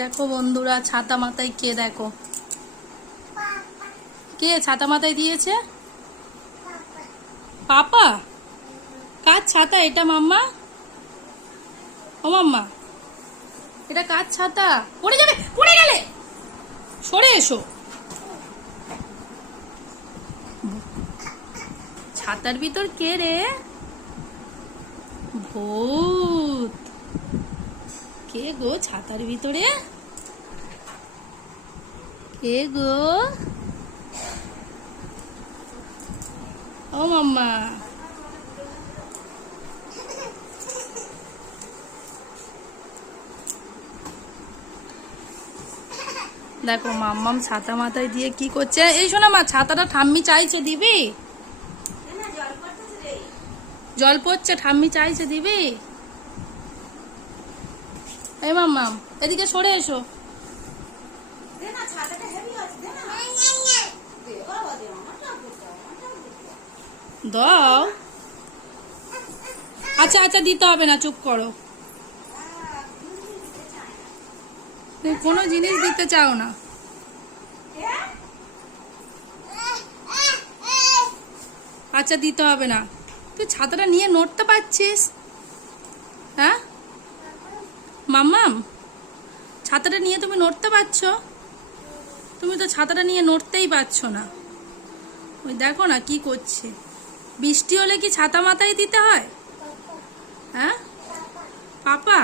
দেখো বন্ধুরা, ছাতা মাথায় কে, দেখো কে ছাতা মাথায় দিয়েছে। পাপা? কার ছাতা এটা মাম্মা? ও মাম্মা, এটা কার ছাতা? পড়ে যাবে, পড়ে গেলে সরে এসো। ছাতার ভিতর কে রে? ভূত। কে গো ছাতার ভিতরে? কে গো? ও মাম্মা, দেখো মাম্মাম ছাতা মাথায় দিয়ে কি করছে। এই শোনা মা, ছাতাটা ঠাম্মি চাইছে, দিবি? জল পড়ছে, ঠাম্মি চাইছে, দিবি? এই মাম্মাম, এদিকে সরে এসো। দাও। আচ্ছা আচ্ছা, দিতে হবে না, চুপ করো। তুমি কোনো জিনিস দিতে চাও না। আচ্ছা, দিতে হবে না। তুই ছাতাটা নিয়ে নড়তে পারছিস? হ্যাঁ মাম্মাম, ছাতাটা নিয়ে তুমি নড়তে পারছো? তুমি তো ছাতাটা নিয়ে নড়তেই পারছো না। ওই দেখো না কি করছে। বৃষ্টি হলে কি ছাতা মাথায় দিতে হয়? হ্যাঁ পাপা,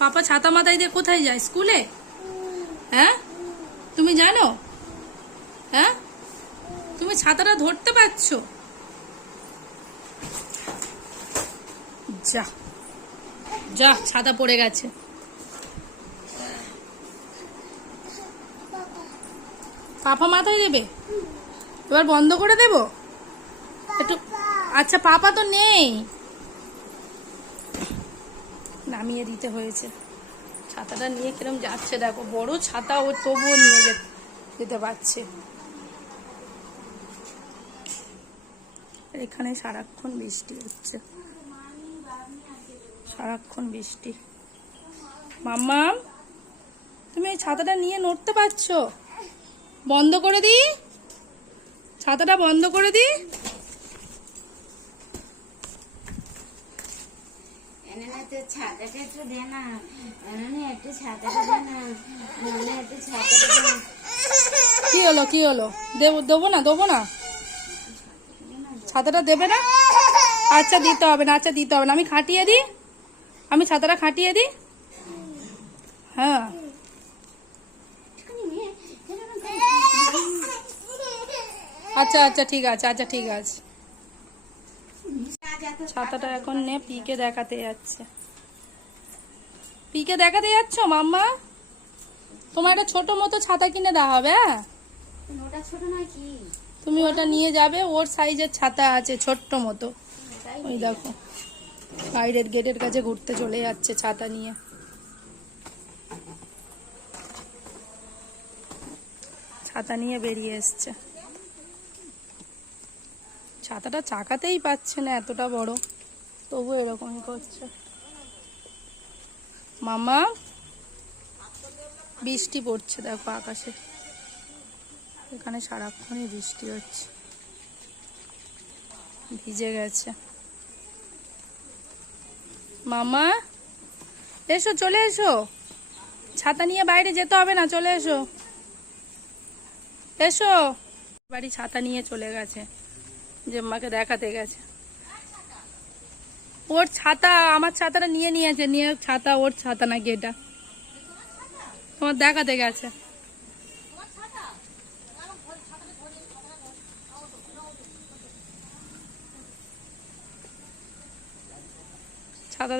পাপা ছাতা মাথায় দিয়ে কোথায় যায়? স্কুলে? হ্যাঁ তুমি জানো? হ্যাঁ তুমি ছাতাটা ধরতে পারছো? যা যা, ছাতা পড়ে গেছে। পাপা মাথায় দেবে? এবার বন্ধ করে দেব একটু। আচ্ছা, পাপা তো নেই, নামিয়ে দিতে হয়েছে। ছাতাটা নিয়ে কিরম যাচ্ছে দেখো, বড় ছাতা, ও তবুও নিয়ে যেতে পারছে। এখানে সারাক্ষণ বৃষ্টি হচ্ছে, সারাক্ষণ বৃষ্টি। মাম্মাম, তুমি এই ছাতাটা নিয়ে নড়তে পারছো? বন্ধ করে দিই, ছাতাটা বন্ধ করে দিই। কি হলো, কি হলো? দেবো না, দেবো না, ছাতাটা দেবে না? আচ্ছা দিতে হবে না, আচ্ছা দিতে হবে না, আমি খাটিয়ে দিই, আমি ছাতাটা খাটিয়ে দিই। হ্যাঁ আচ্ছা আচ্ছা ঠিক আছে, আচ্ছা ঠিক আছে। ছাতাটা এখন নে, পিকে দেখাতে যাচ্ছে। পিকে দেখাতে যাচ্ছ মাম্মা? তোমার একটা ছোট মতো ছাতা কিনে দেওয়া হবে। তুমি ওটা নিয়ে যাবে, ওর সাইজের ছাতা আছে ছোট্ট মতো। ওই দেখো বাইরের গেটের কাছে ঘুরতে চলে যাচ্ছে ছাতা নিয়ে। ছাতা নিয়ে বেরিয়ে এসছে। ছাতাটা চাকাতেই পাচ্ছে না, এতটা বড়, তবু এরকমই করছে। মামা, বৃষ্টি পড়ছে দেখো আকাশে, এখানে সারাক্ষণই বৃষ্টি হচ্ছে, ভিজে গেছে। মামা এসো, চলে এসো, ছাতা নিয়ে বাইরে যেতে হবে না, চলে এসো, এসো। বাড়ি ছাতা নিয়ে চলে গেছে, জেম্মাকে দেখাতে গেছে। ওর ছাতা, আমার ছাতাটা নিয়ে নিয়েছে, নিয়ে ছাতা ওর ছাতা নাকি এটা, তোমার দেখাতে গেছে। ছাতা